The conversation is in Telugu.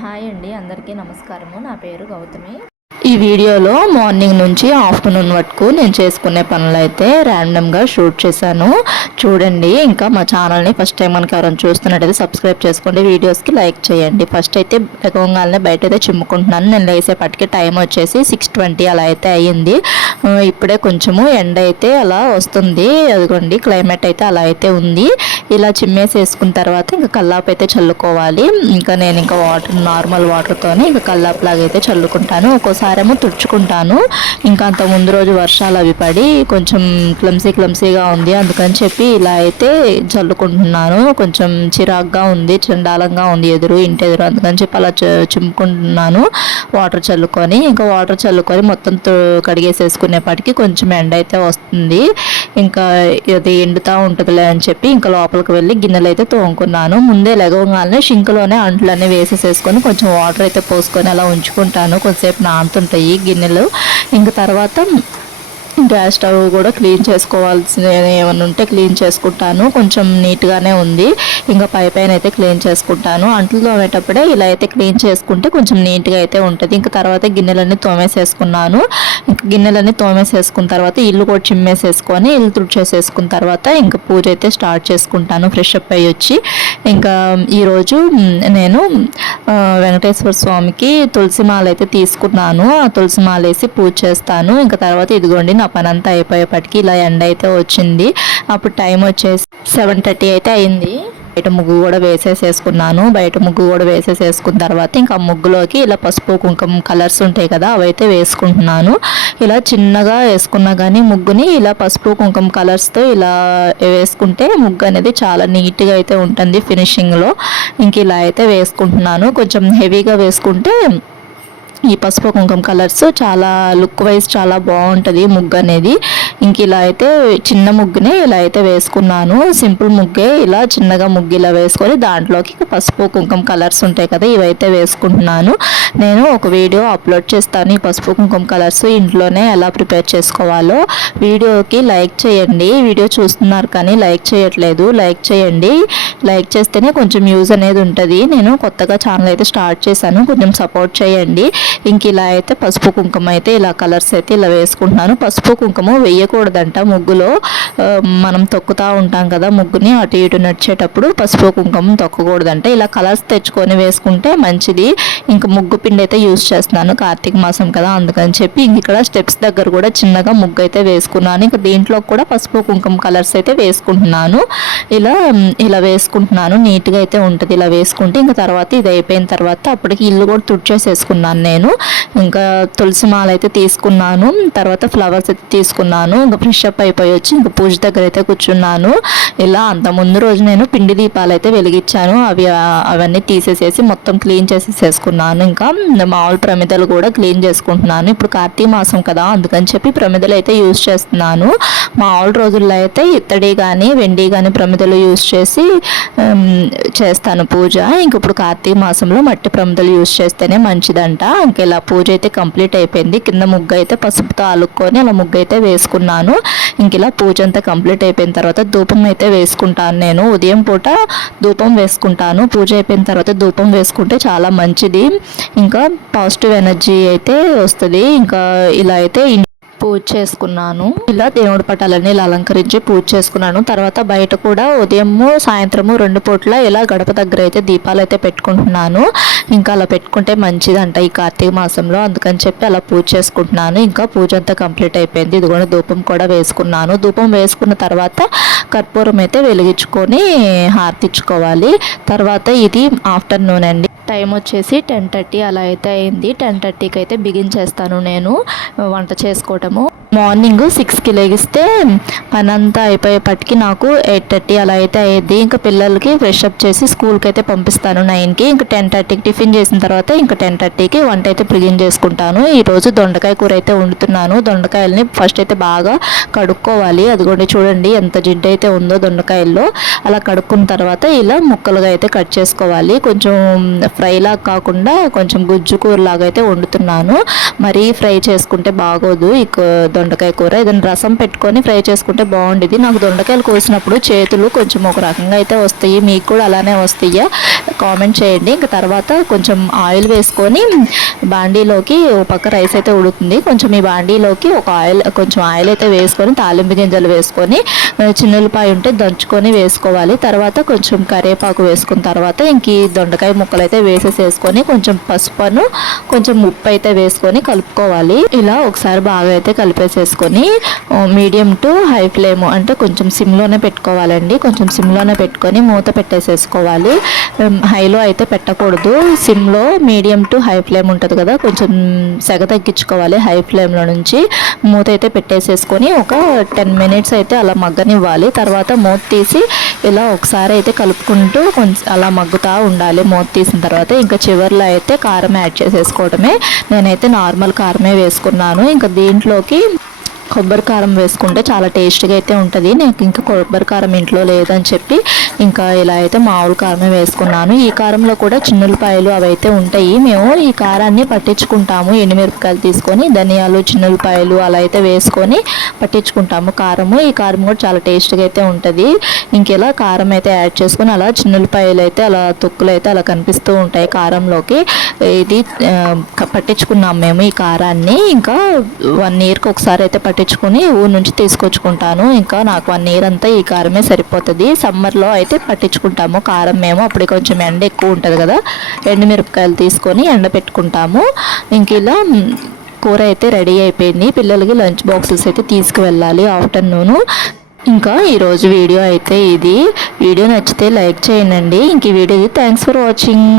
హాయ్ అండి అందరికీ నమస్కారము. నా పేరు గౌతమి. ఈ వీడియోలో మార్నింగ్ నుంచి ఆఫ్టర్నూన్ వరకు నేను చేసుకునే పనులు అయితే ర్యాండమ్గా షూట్ చేశాను. చూడండి ఇంకా మా ఛానల్ని ఫస్ట్ టైం మనకి ఎవరైనా చూస్తున్నట్టయితే సబ్స్క్రైబ్ చేసుకోండి. వీడియోస్కి లైక్ చేయండి. ఫస్ట్ అయితే లెగవంగానే బయట అయితే చిమ్ముకుంటున్నాను. నేను లేసేపటికి టైం వచ్చేసి సిక్స్ ట్వంటీ అలా అయితే అయ్యింది. ఇప్పుడే కొంచెము ఎండ అయితే అలా వస్తుంది. అదిగోండి క్లైమేట్ అయితే అలా అయితే ఉంది. ఇలా చిమ్మేసి వేసుకున్న తర్వాత ఇంకా కల్లాపు అయితే చల్లుకోవాలి. ఇంకా నేను ఇంకా వాటర్ నార్మల్ వాటర్తోనే ఇంకా కల్లాపు అయితే చల్లుకుంటాను. ఒక్కోసారి ఏమో తుడుచుకుంటాను. ఇంకా అంత ముందు రోజు వర్షాలు అవి పడి కొంచెం క్లమ్సీ క్లమ్సీగా ఉంది. అందుకని చెప్పి ఇలా అయితే చల్లుకుంటున్నాను. కొంచెం చిరాగ్గా ఉంది చండాలంగా ఉంది ఎదురు ఇంటి ఎదురు. అందుకని చెప్పి అలా చిమ్ముకుంటున్నాను వాటర్ చల్లుకొని. ఇంకా వాటర్ చల్లుకొని మొత్తం కడిగేసేసుకునేపాటికి కొంచెం ఎండ అయితే వస్తుంది. ఇంకా ఇది ఎండుతూ ఉంటుందిలే అని చెప్పి ఇంకా లోపల లోపలికి వెళ్ళి గిన్నెలు అయితే తోముకున్నాను. ముందే లెగవగానే షింకులోనే అంట్లన్నీ వేసేసేసుకొని కొంచెం వాటర్ అయితే పోసుకొని అలా ఉంచుకుంటాను. కొద్దిసేపు నానుతుంటాయి గిన్నెలు. ఇంకా తర్వాత గ్యాస్ స్టవ్ కూడా క్లీన్ చేసుకోవాల్సిన ఏమైనా ఉంటే క్లీన్ చేసుకుంటాను. కొంచెం నీట్గానే ఉంది. ఇంకా పై పైన అయితే క్లీన్ చేసుకుంటాను. అంట్లు తోమేటప్పుడే ఇలా అయితే క్లీన్ చేసుకుంటే కొంచెం నీట్గా అయితే ఉంటుంది. ఇంకా తర్వాత గిన్నెలన్నీ తోమేసేసుకున్నాను. ఇంకా గిన్నెలన్నీ తోమేసేసుకున్న తర్వాత ఇల్లు కూడా చిమ్మేసేసుకొని ఇల్లు తుడిచేసేసుకున్న తర్వాత ఇంకా పూజ అయితే స్టార్ట్ చేసుకుంటాను ఫ్రెష్ అప్ అయ్యి వచ్చి. ఇంకా ఈరోజు నేను వెంకటేశ్వర స్వామికి తులసి మాల అయితే తీసుకున్నాను. ఆ తులసి మాల వేసి పూజ చేస్తాను. ఇంకా తర్వాత ఇదిగోండి నా పని అంతా అయిపోయేపటికి ఇలా ఎండ అయితే వచ్చింది. అప్పుడు టైం వచ్చేసి సెవెన్ థర్టీ అయితే అయింది. బయట ముగ్గు కూడా వేసేసేసుకున్నాను. బయట ముగ్గు కూడా వేసేసేసుకున్న తర్వాత ఇంకా ఆ ముగ్గులోకి ఇలా పసుపు కుంకుమ కలర్స్ ఉంటాయి కదా అవైతే వేసుకుంటున్నాను. ఇలా చిన్నగా వేసుకున్నా కానీ ముగ్గుని ఇలా పసుపు కుంకుమ కలర్స్తో ఇలా వేసుకుంటే ముగ్గు అనేది చాలా నీట్గా అయితే ఉంటుంది ఫినిషింగ్లో. ఇంక ఇలా అయితే వేసుకుంటున్నాను. కొంచెం హెవీగా వేసుకుంటే ఈ పసుపు కుంకుమ కలర్స్ చాలా లుక్ వైజ్ చాలా బాగుంటుంది ముగ్గు అనేది ఇంక ఇలా అయితే చిన్న ముగ్గునే ఇలా అయితే వేసుకున్నాను. సింపుల్ ముగ్గే ఇలా చిన్నగా ముగ్గు ఇలా వేసుకొని దాంట్లోకి పసుపు కుంకుమ కలర్స్ ఉంటాయి కదా ఇవైతే వేసుకుంటున్నాను. నేను ఒక వీడియో అప్లోడ్ చేస్తాను ఈ పసుపు కుంకుమ కలర్స్ ఇంట్లోనే ఎలా ప్రిపేర్ చేసుకోవాలో. వీడియోకి లైక్ చేయండి. వీడియో చూస్తున్నారు కానీ లైక్ చేయట్లేదు. లైక్ చేయండి. లైక్ చేస్తేనే కొంచెం యూజ్ అనేది ఉంటుంది. నేను కొత్తగా ఛానల్ అయితే స్టార్ట్ చేశాను. కొంచెం సపోర్ట్ చేయండి. ఇంక ఇలా అయితే పసుపు కుంకుమ అయితే ఇలా కలర్స్ అయితే ఇలా వేసుకుంటున్నాను. పసుపు కుంకుమ వెయ్యి వేయకూడదంట ముగ్గులో. మనం తొక్కుతూ ఉంటాం కదా ముగ్గుని అటు ఇటు నడిచేటప్పుడు పసుపు కుంకుమ తొక్కకూడదంట. ఇలా కలర్స్ తెచ్చుకొని వేసుకుంటే మంచిది. ఇంకా ముగ్గు పిండి అయితే యూస్ చేస్తున్నాను. కార్తీక మాసం కదా అందుకని చెప్పి ఇంక ఇక్కడ స్టెప్స్ దగ్గర కూడా చిన్నగా ముగ్గు అయితే వేసుకున్నాను. ఇంకా దీంట్లో కూడా పసుపు కుంకుమ కలర్స్ అయితే వేసుకుంటున్నాను. ఇలా ఇలా వేసుకుంటున్నాను. నీట్గా అయితే ఉంటుంది ఇలా వేసుకుంటే. ఇంకా తర్వాత ఇది అయిపోయిన తర్వాత అప్పటికి ఇల్లు కూడా తుడిచేసేసుకున్నాను నేను. ఇంకా తులసి మాల అయితే తీసుకున్నాను. తర్వాత ఫ్లవర్స్ అయితే తీసుకున్నాను. ఇంకా ఫ్రెష్ అప్ అయిపోయి వచ్చి ఇంకా పూజ దగ్గర అయితే కూర్చున్నాను. ఇలా అంత ముందు రోజు నేను పిండి దీపాలు అయితే వెలిగించాను. అవి అవన్నీ తీసేసేసి మొత్తం క్లీన్ చేసేసేసుకున్నాను. ఇంకా మామూలు ప్రమిదలు కూడా క్లీన్ చేసుకుంటున్నాను. ఇప్పుడు కార్తీక మాసం కదా అందుకని చెప్పి ప్రమిదలు అయితే యూస్ చేస్తున్నాను. మామూలు రోజుల్లో అయితే ఇత్తడి కానీ వెండి కానీ ప్రమిదలు యూజ్ చేసి చేస్తాను పూజ. ఇంక ఇప్పుడు కార్తీక మాసంలో మట్టి ప్రమిదలు యూజ్ చేస్తేనే మంచిదంట. ఇంక ఇలా పూజ అయితే కంప్లీట్ అయిపోయింది. కింద ముగ్గు అయితే పసుపుతో అలుక్కొని అలా ముగ్గు అయితే వేసుకున్నాను. ఇంక ఇలా పూజ అంతా కంప్లీట్ అయిపోయిన తర్వాత ధూపం అయితే వేసుకుంటాను నేను. ఉదయం పూట ధూపం వేసుకుంటాను. పూజ అయిపోయిన తర్వాత ధూపం వేసుకుంటే చాలా మంచిది. ఇంకా పాజిటివ్ ఎనర్జీ అయితే వస్తుంది. ఇంకా ఇలా అయితే పూజ చేసుకున్నాను. ఇలా దేవుడి పటాలన్నీ ఇలా అలంకరించి పూజ చేసుకున్నాను. తర్వాత బయట కూడా ఉదయము సాయంత్రము రెండు పూట్ల ఇలా గడప దగ్గర అయితే దీపాలు అయితే పెట్టుకుంటున్నాను. ఇంకా అలా పెట్టుకుంటే మంచిదంట ఈ కార్తీక మాసంలో. అందుకని చెప్పి అలా పూజ చేసుకుంటున్నాను. ఇంకా పూజ అంతా కంప్లీట్ అయిపోయింది. ఇది కూడా ధూపం కూడా వేసుకున్నాను. ధూపం వేసుకున్న తర్వాత కర్పూరం అయితే వెలిగించుకొని హారతిచ్చుకోవాలి తర్వాత ఇది ఆఫ్టర్నూన్ అండి. టైం వచ్చేసి టెన్ థర్టీ అలా అయితే అయింది. టెన్ థర్టీకి అయితే బిగించేస్తాను నేను వంట చేసుకోవటము. మార్నింగ్ సిక్స్కి లెగిస్తే పనంతా అంతా అయిపోయేపటికి నాకు ఎయిట్ థర్టీ అలా అయితే అయ్యేది ఇంకా పిల్లలకి ఫ్రెష్ అప్ చేసి స్కూల్కి అయితే పంపిస్తాను నైన్కి. ఇంకా టెన్ థర్టీకి టిఫిన్ చేసిన తర్వాత ఇంకా టెన్ థర్టీకి వంట అయితే ప్రిగిన్ చేసుకుంటాను ఈరోజు దొండకాయ కూర అయితే వండుతున్నాను. దొండకాయలని ఫస్ట్ అయితే బాగా కడుక్కోవాలి. అదిగోండి చూడండి ఎంత జిడ్డు అయితే ఉందో దొండకాయల్లో. అలా కడుక్కున్న తర్వాత ఇలా ముక్కలుగా అయితే కట్ చేసుకోవాలి. కొంచెం ఫ్రైలా కాకుండా కొంచెం గుజ్జు కూరలాగా అయితే వండుతున్నాను. మరీ ఫ్రై చేసుకుంటే బాగోదు. ఇక దొండకాయ కూర ఏదైనా రసం పెట్టుకొని ఫ్రై చేసుకుంటే బాగుండేది. నాకు దొండకాయలు కోసినప్పుడు చేతులు కొంచెం ఒక రకంగా అయితే వస్తాయి. మీకు కూడా అలానే వస్తాయా. కామెంట్ చేయండి. ఇంకా తర్వాత కొంచెం ఆయిల్ వేసుకొని బాండీలోకి ఒక పక్క రైస్ అయితే ఉడుకుతుంది. కొంచెం ఈ బాండీలోకి ఒక ఆయిల్ కొంచెం ఆయిల్ అయితే వేసుకొని తాలింపు గింజలు వేసుకొని ఆ, చిన్నులపాయ ఉంటే దంచుకొని వేసుకోవాలి. తర్వాత కొంచెం కరివేపాకు వేసుకున్న తర్వాత ఇంక ఈ దొండకాయ ముక్కలు అయితే వేసేసేసుకొని కొంచెం పసుపును కొంచెం ఉప్పు అయితే వేసుకొని కలుపుకోవాలి. ఇలా ఒకసారి బాగా అయితే వేసేసుకొని మీడియం టు హై ఫ్లేమ్ అంటే కొంచెం సిమ్లోనే పెట్టుకోవాలండి. కొంచెం సిమ్లోనే పెట్టుకొని మూత పెట్టేసేసుకోవాలి. హైలో అయితే పెట్టకూడదు. సిమ్లో మీడియం టు హై ఫ్లేమ్ ఉంటుంది కదా కొంచెం సెగ తగ్గించుకోవాలి హై ఫ్లేమ్లో నుంచి. మూత అయితే పెట్టేసేసుకొని ఒక టెన్ మినిట్స్ అయితే అలా మగ్గనివ్వాలి. తర్వాత మూత తీసి ఇలా ఒకసారి అయితే కలుపుకుంటూ కొంచెం అలా మగ్గుతూ ఉండాలి. మూత తీసిన తర్వాత ఇంకా చివర్లో అయితే కారం యాడ్ చేసేసుకోవడమే. నేనైతే నార్మల్ కారమే వేసుకున్నాను. ఇంకా దీంట్లోకి కొబ్బరి కారం వేసుకుంటే చాలా టేస్ట్గా అయితే ఉంటుంది. నాకు ఇంకా కొబ్బరి కారం ఇంట్లో లేదని చెప్పి ఇంకా ఇలా అయితే మామూలు కారమే వేసుకున్నాను. ఈ కారంలో కూడా చిన్నులపాయలు అవి అయితే ఉంటాయి. మేము ఈ కారాన్ని పట్టించుకుంటాము. ఎండుమిరపకాయలు తీసుకొని ధనియాలు చిన్నులపాయలు అలా అయితే వేసుకొని పట్టించుకుంటాము కారము. ఈ కారం కూడా చాలా టేస్ట్గా అయితే ఉంటుంది. ఇంకెలా కారం అయితే యాడ్ చేసుకొని అలా చిన్నులపాయలు అయితే అలా తొక్కులు అయితే అలా కనిపిస్తూ ఉంటాయి కారంలోకి. ఇది పట్టించుకున్నాము పట్టించుకున్నాం మేము ఈ కారాన్ని. ఇంకా వన్ ఇయర్కి ఒకసారి అయితే పట్టించుకొని ఊరు నుంచి తీసుకొచ్చుకుంటాను. ఇంకా నాకు వన్ ఇయర్ అంతా ఈ కారమే సరిపోతుంది. సమ్మర్లో అయితే పట్టించుకుంటాము. కారం మేము అప్పుడు కొంచెం ఎండ ఎక్కువ ఉంటుంది కదా. ఎండుమిరపకాయలు తీసుకొని ఎండ పెట్టుకుంటాము. ఇంక ఇలా కూర అయితే రెడీ అయిపోయింది. పిల్లలకి లంచ్ బాక్సెస్ అయితే తీసుకువెళ్ళాలి ఆఫ్టర్నూను. ఇంకా ఈరోజు వీడియో అయితే ఇది. వీడియో నచ్చితే లైక్ చేయండి. ఇంక వీడియో థ్యాంక్స్ ఫర్ వాచింగ్.